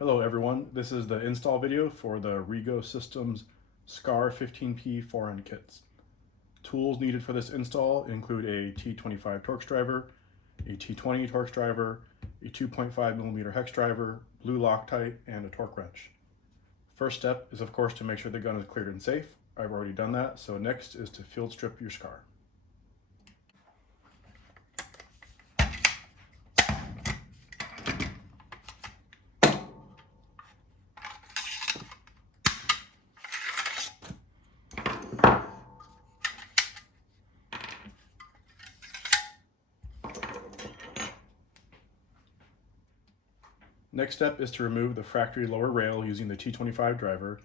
Hello everyone, this is the install video for the Rego Systems SCAR 15P Forend kits. Tools needed for this install include a T25 Torx Driver, a T20 Torx Driver, a 2.5mm hex driver, blue Loctite, and a torque wrench. First step is of course to make sure the gun is cleared and safe. I've already done that, so next is to field strip your SCAR. Next step is to remove the factory lower rail using the T25 driver.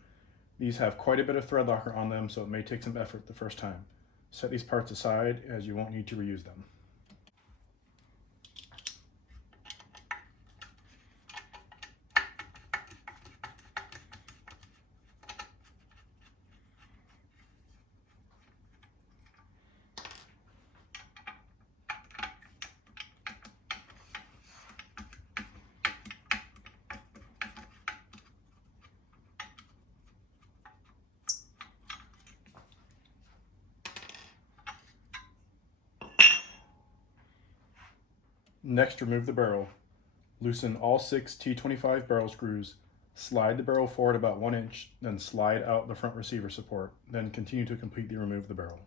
These have quite a bit of Threadlocker on them, so it may take some effort the first time. Set these parts aside as you won't need to reuse them. Next, remove the barrel. Loosen all 6 T25 barrel screws, slide the barrel forward about 1 inch, then slide out the front receiver support, then continue to completely remove the barrel.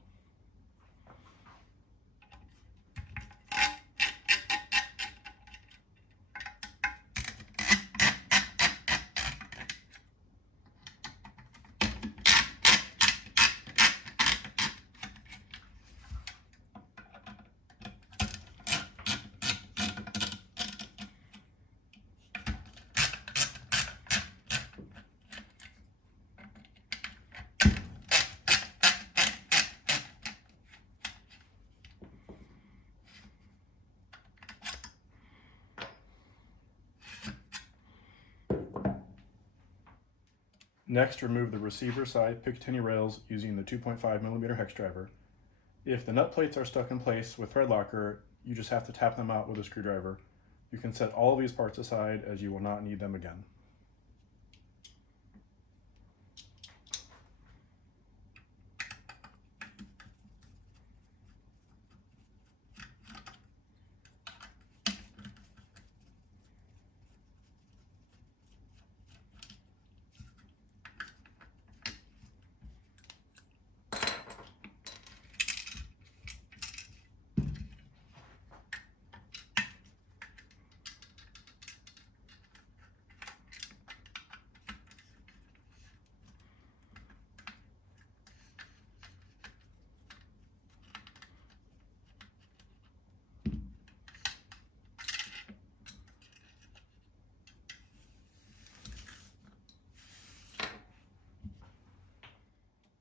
Next, remove the receiver side Picatinny rails using the 2.5mm hex driver. If the nut plates are stuck in place with Threadlocker, you just have to tap them out with a screwdriver. You can set all of these parts aside as you will not need them again.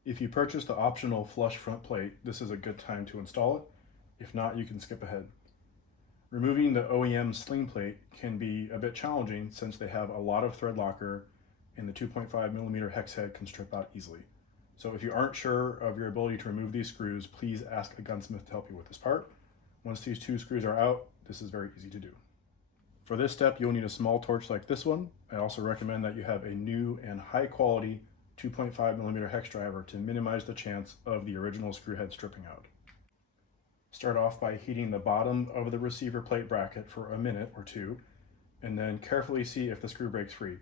If you purchase the optional flush front plate, this is a good time to install it. If not, you can skip ahead. Removing the OEM sling plate can be a bit challenging since they have a lot of Threadlocker and the 2.5mm hex head can strip out easily. So if you aren't sure of your ability to remove these screws, please ask a gunsmith to help you with this part. Once these 2 screws are out, this is very easy to do. For this step, you'll need a small torch like this one. I also recommend that you have a new and high quality 2.5mm hex driver to minimize the chance of the original screw head stripping out. Start off by heating the bottom of the receiver plate bracket for a minute or 2, and then carefully see if the screw breaks free.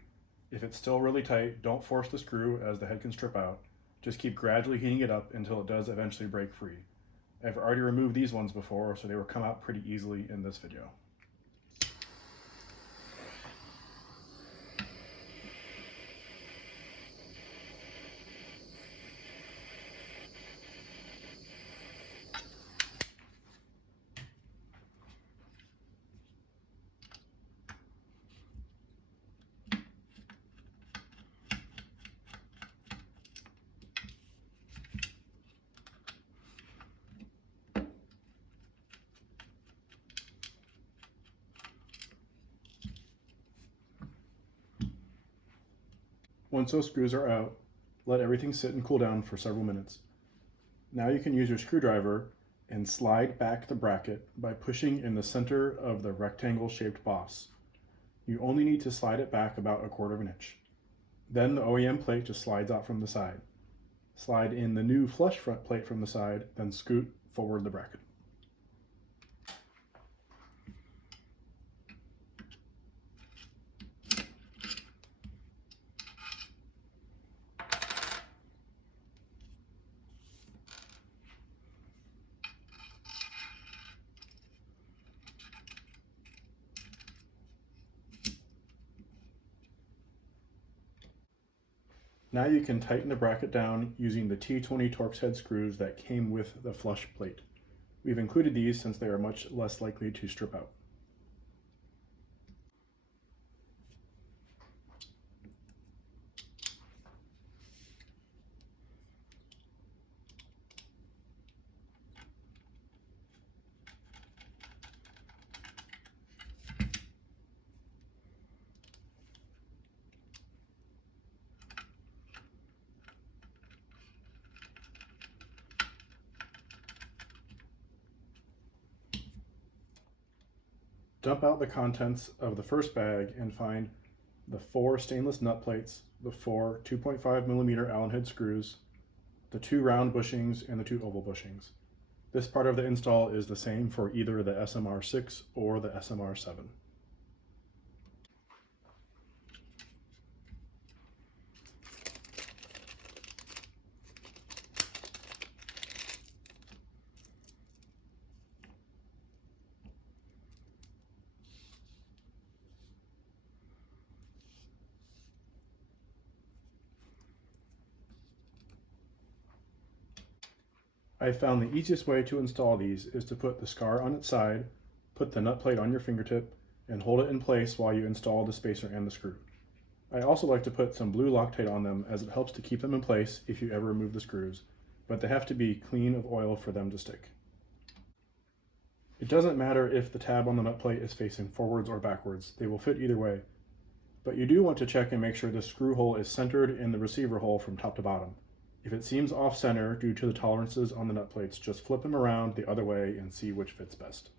If it's still really tight, don't force the screw as the head can strip out. Just keep gradually heating it up until it does eventually break free. I've already removed these ones before, so they will come out pretty easily in this video. Once those screws are out, let everything sit and cool down for several minutes. Now you can use your screwdriver and slide back the bracket by pushing in the center of the rectangle-shaped boss. You only need to slide it back about 1/4 inch. Then the OEM plate just slides out from the side. Slide in the new flush front plate from the side, then scoot forward the bracket. Now you can tighten the bracket down using the T20 Torx head screws that came with the flush plate. We've included these since they are much less likely to strip out. Dump out the contents of the first bag and find the 4 stainless nut plates, the 4 2.5mm Allen head screws, the 2 round bushings, and the 2 oval bushings. This part of the install is the same for either the SMR-6 or the SMR-7. I found the easiest way to install these is to put the scar on its side, put the nut plate on your fingertip, and hold it in place while you install the spacer and the screw. I also like to put some blue Loctite on them as it helps to keep them in place if you ever remove the screws, but they have to be clean of oil for them to stick. It doesn't matter if the tab on the nut plate is facing forwards or backwards, they will fit either way, but you do want to check and make sure the screw hole is centered in the receiver hole from top to bottom. If it seems off-center due to the tolerances on the nut plates, just flip them around the other way and see which fits best.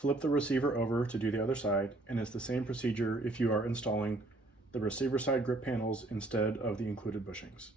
Flip the receiver over to do the other side, and it's the same procedure if you are installing the receiver side grip panels instead of the included bushings.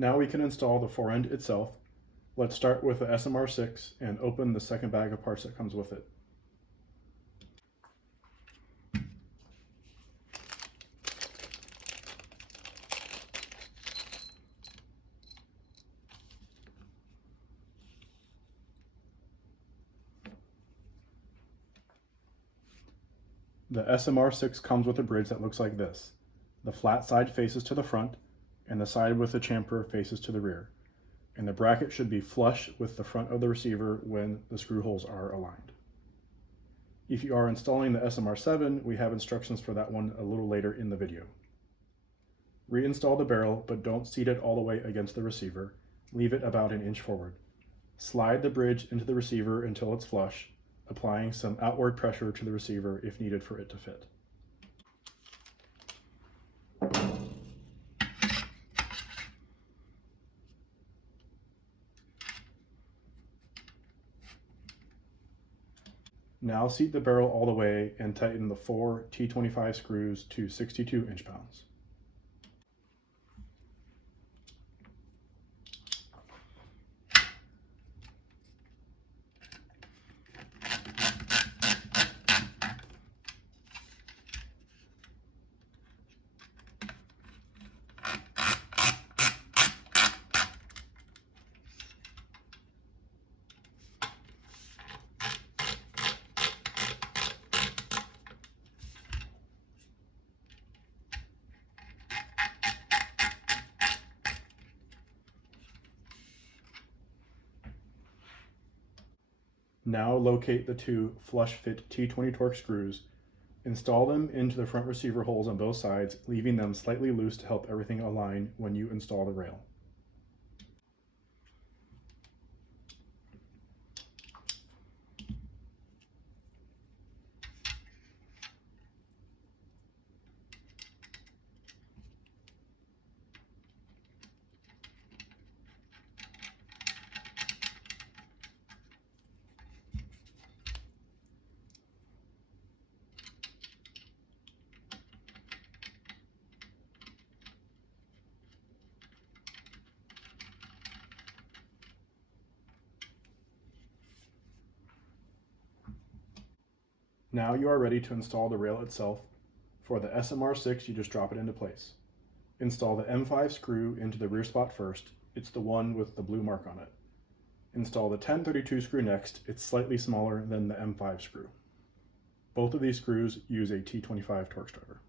Now we can install the Forend itself. Let's start with the SMR-6 and open the second bag of parts that comes with it. The SMR-6 comes with a bridge that looks like this. The flat side faces to the front, and the side with the chamfer faces to the rear. And the bracket should be flush with the front of the receiver when the screw holes are aligned. If you are installing the SMR-7, we have instructions for that one a little later in the video. Reinstall the barrel, but don't seat it all the way against the receiver. Leave it about an inch forward. Slide the bridge into the receiver until it's flush, applying some outward pressure to the receiver if needed for it to fit. Now seat the barrel all the way and tighten the 4 T25 screws to 62 inch-pounds. Now locate the 2 flush fit T20 Torx screws, install them into the front receiver holes on both sides, leaving them slightly loose to help everything align when you install the rail. Now you are ready to install the rail itself. For the SMR-6, you just drop it into place. Install the M5 screw into the rear spot first. It's the one with the blue mark on it. Install the 1032 screw next. It's slightly smaller than the M5 screw. Both of these screws use a T25 Torx Driver.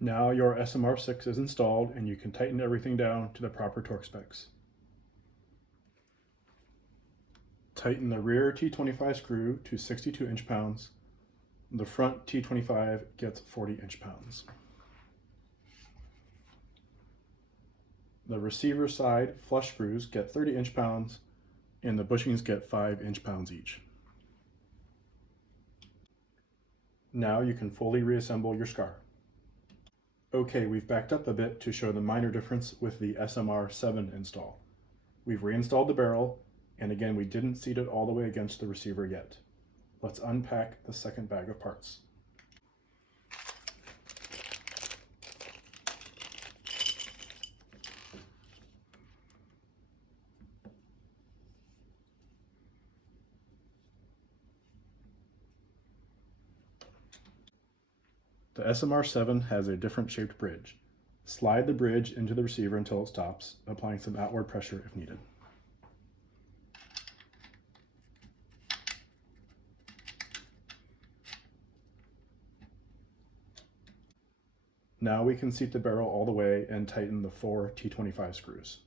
Now your SMR-6 is installed and you can tighten everything down to the proper torque specs. Tighten the rear T25 screw to 62 inch-pounds. The front T25 gets 40 inch-pounds. The receiver side flush screws get 30 inch-pounds and the bushings get 5 inch-pounds each. Now you can fully reassemble your scar. Okay, we've backed up a bit to show the minor difference with the SMR-7 install. We've reinstalled the barrel, and again, we didn't seat it all the way against the receiver yet. Let's unpack the second bag of parts. The SMR-7 has a different shaped bridge. Slide the bridge into the receiver until it stops, applying some outward pressure if needed. Now we can seat the barrel all the way and tighten the 4 T25 screws.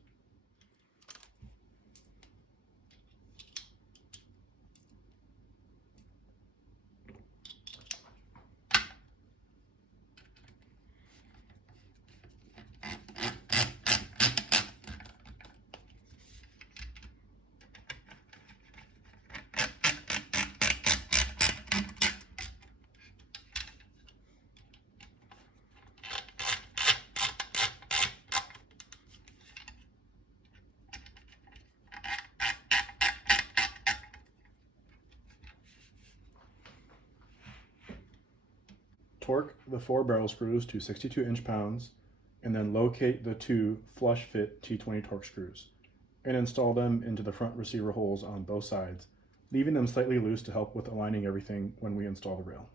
Torque the 4 barrel screws to 62 inch-pounds, and then locate the 2 flush fit T20 Torx screws, and install them into the front receiver holes on both sides, leaving them slightly loose to help with aligning everything when we install the rail.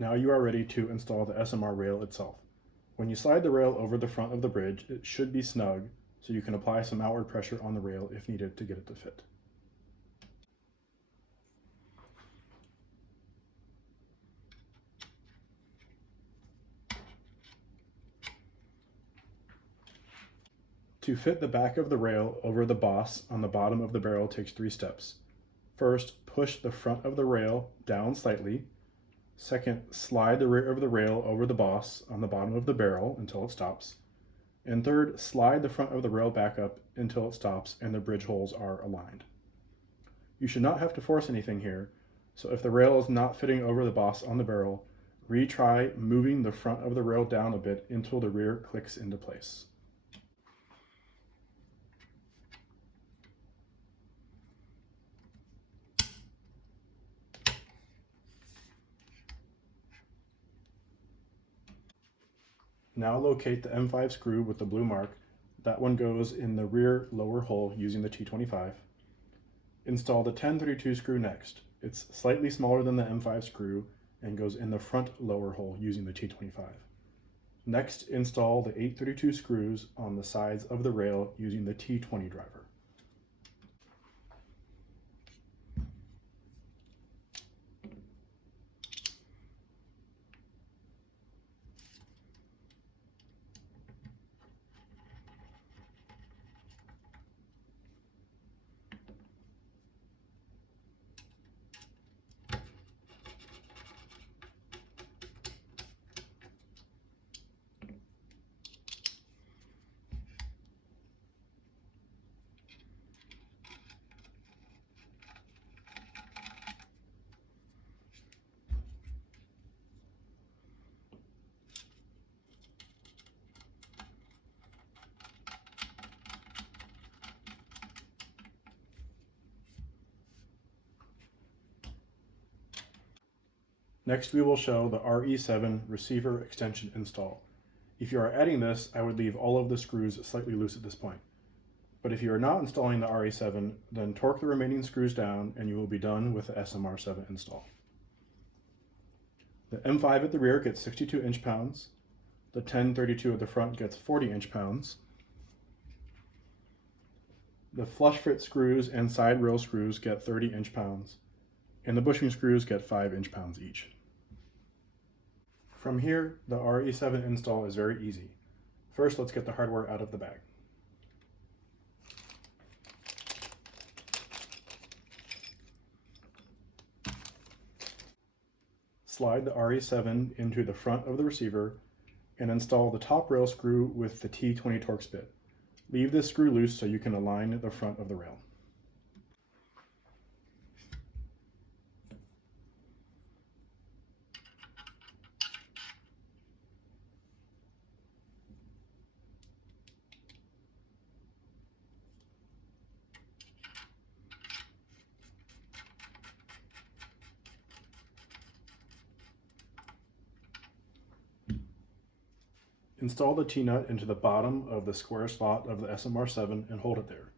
Now you are ready to install the SMR rail itself. When you slide the rail over the front of the bridge, it should be snug, so you can apply some outward pressure on the rail if needed to get it to fit. To fit the back of the rail over the boss on the bottom of the barrel takes 3 steps. First, push the front of the rail down slightly. Second, slide the rear of the rail over the boss on the bottom of the barrel until it stops. And third, slide the front of the rail back up until it stops and the bridge holes are aligned. You should not have to force anything here, so if the rail is not fitting over the boss on the barrel, retry moving the front of the rail down a bit until the rear clicks into place. Now locate the M5 screw with the blue mark. That one goes in the rear lower hole using the T25. Install the 1032 screw next. It's slightly smaller than the M5 screw and goes in the front lower hole using the T25. Next, install the 832 screws on the sides of the rail using the T20 driver. Next, we will show the RE-7 receiver extension install. If you are adding this, I would leave all of the screws slightly loose at this point. But if you are not installing the RE-7, then torque the remaining screws down and you will be done with the SMR-7 install. The M5 at the rear gets 62 inch-pounds. The 1032 at the front gets 40 inch-pounds. The flush fit screws and side rail screws get 30 inch-pounds. And the bushing screws get 5 inch-pounds each. From here, the RE-7 install is very easy. First, let's get the hardware out of the bag. Slide the RE-7 into the front of the receiver and install the top rail screw with the T20 Torx bit. Leave this screw loose so you can align the front of the rail. Install the T-nut into the bottom of the square slot of the SMR-7 and hold it there.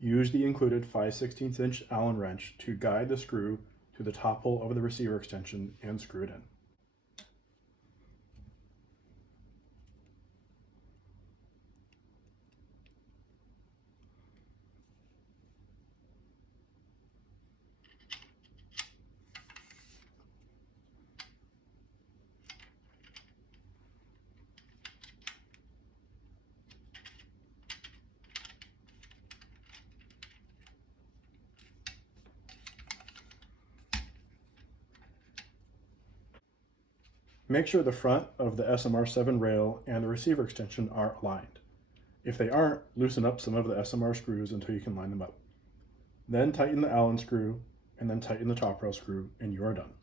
Use the included 5/16 inch Allen wrench to guide the screw to the top hole of the receiver extension and screw it in. Make sure the front of the SMR-7 rail and the receiver extension are aligned. If they aren't, loosen up some of the SMR screws until you can line them up. Then tighten the Allen screw, and then tighten the top rail screw, and you are done.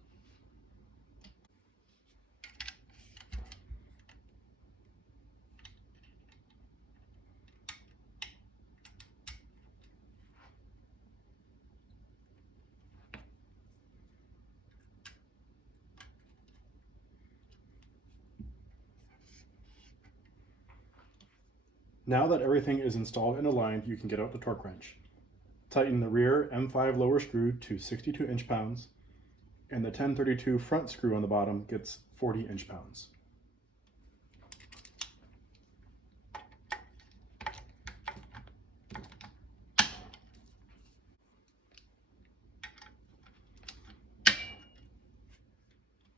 Now that everything is installed and aligned, you can get out the torque wrench. Tighten the rear M5 lower screw to 62 inch-pounds, and the 1032 front screw on the bottom gets 40 inch-pounds.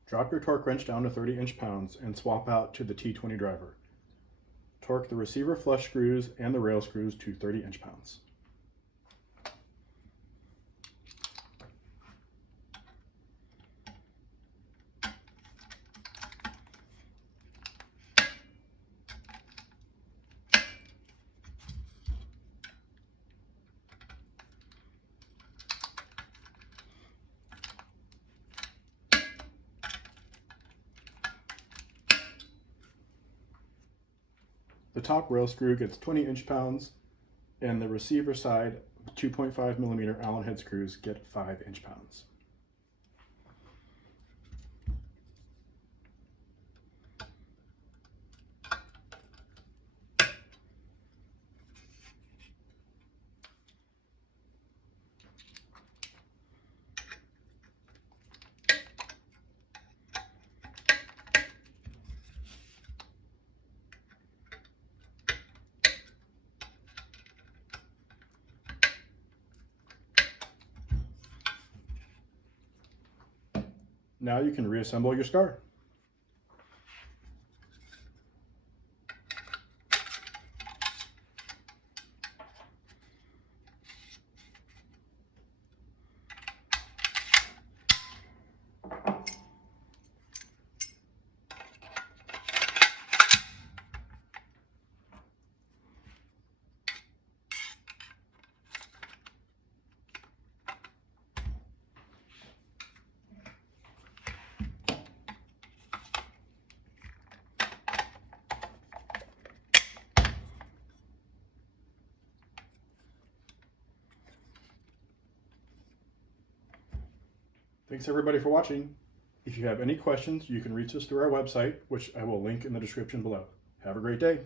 Drop your torque wrench down to 30 inch-pounds and swap out to the T20 driver. Torque the receiver flush screws and the rail screws to 30 inch-pounds. The top rail screw gets 20 inch-pounds, and the receiver side 2.5 millimeter Allen head screws get 5 inch-pounds. Now you can reassemble your scar. Thanks everybody for watching. If you have any questions, you can reach us through our website, which I will link in the description below. Have a great day.